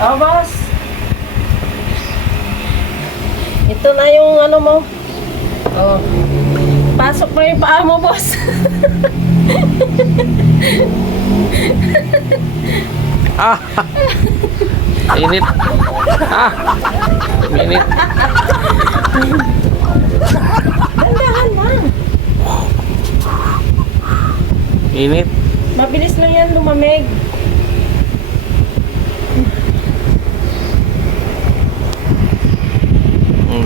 Oh, boss. Ito na yung ano mo. Oh. Pasok mo yung paa mo, boss. Ah! Init. Ah! Init. Dandahan lang. Init. Mabilis lang yan lumamig.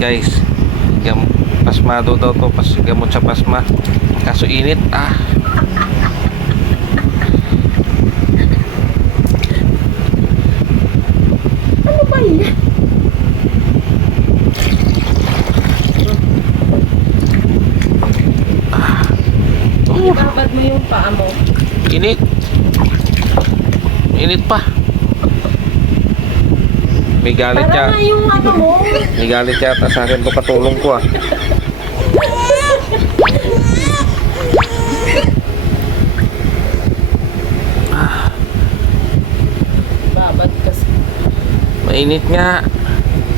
Guys, pasmado daw to, gamot sa pasma. Kaso init. Ah! Ano ba yan? Ibabad mo yung paa mo. Init. Init pa. May galit Para na siya. yung ano mo. May galit yata sa akin to katulong ko ah. Babad kasi. Mainit nga.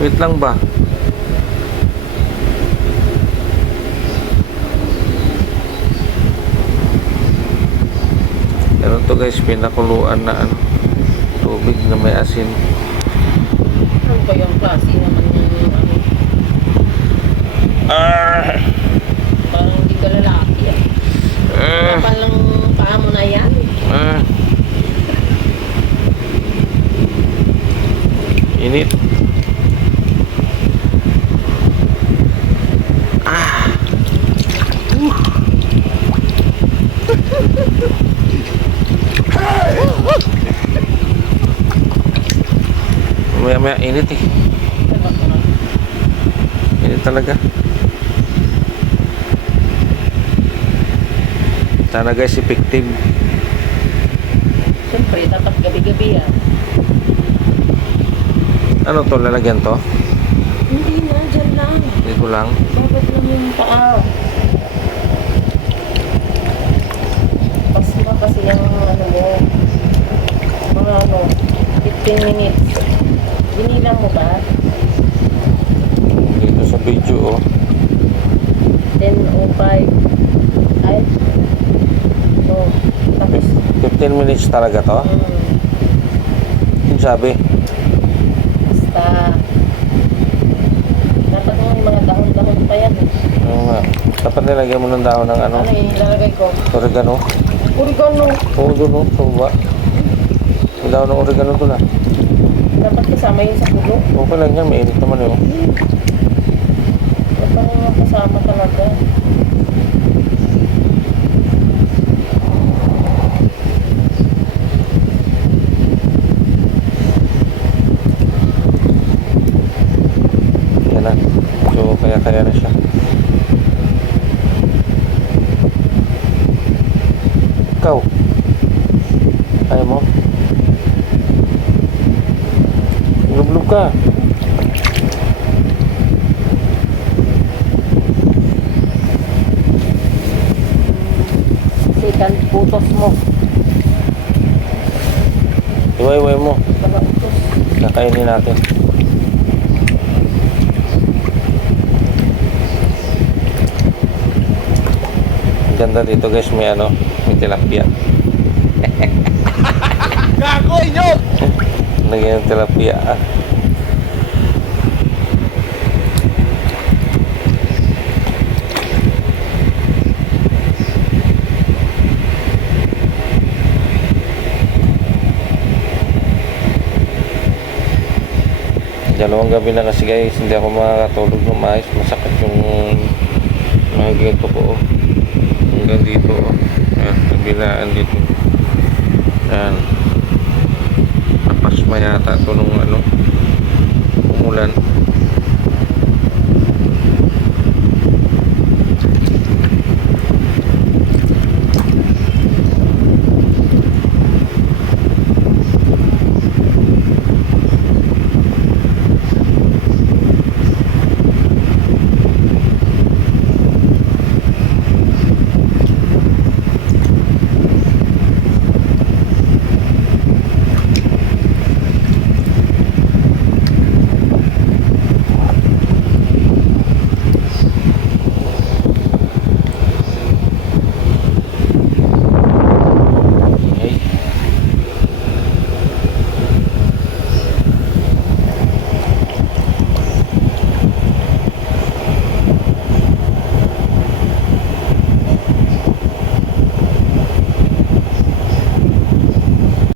Wait lang ba? Meron to guys, pinakuluan na ano, tubig na may asin. Ano ba yung klase naman yung ano? Parang hindi ka lalaki ah. Kapal lang paa mo na yan. Init. Maya init eh. Init talaga. Sana guys, effective. Siyempre, dapat gabi-gabi yan. Ano to, lalagyan to? Hindi na, dyan lang. Dito lang. Babad lang yung paa. Pasma kasi yung ano mo. Mga ano, 15 minutes. Binilang mo ba? Dito sa video oh. 10:05. Ay. Oh, tapos. 15 minutes talaga to? Yung sabi? Basta. Dapat yung mga dahon-dahon pa yan. Oo nga. Dapat nilagyan mo ng dahon ng ano? Ano yung ilalagay ko? Oregano. Oregano. Oo, doon oh. Suba. Yung dahon ng oregano to na. Dapat kasama yun sa pulo. Okay lang yan. Mainit naman yun. Dapat yung kasama talaga. Yan na. So, kaya na siya. Ikaw. Ayaw mo? Lublub ka. Sikan putos mo. Iway-iway mo. Para utos. Kakainin natin. Ganda dito guys, may ano, may tilapia. Gago inyo! Lagyan ng tilapia ah. Dalawang gabi na kasi guys, hindi ako makakatulog ng maayos. Masakit yung mga ginto ko oh. Hanggang dito oh. Ayan, kabilaan dito. Ayan. Napasma yata ito nung ano, umulan.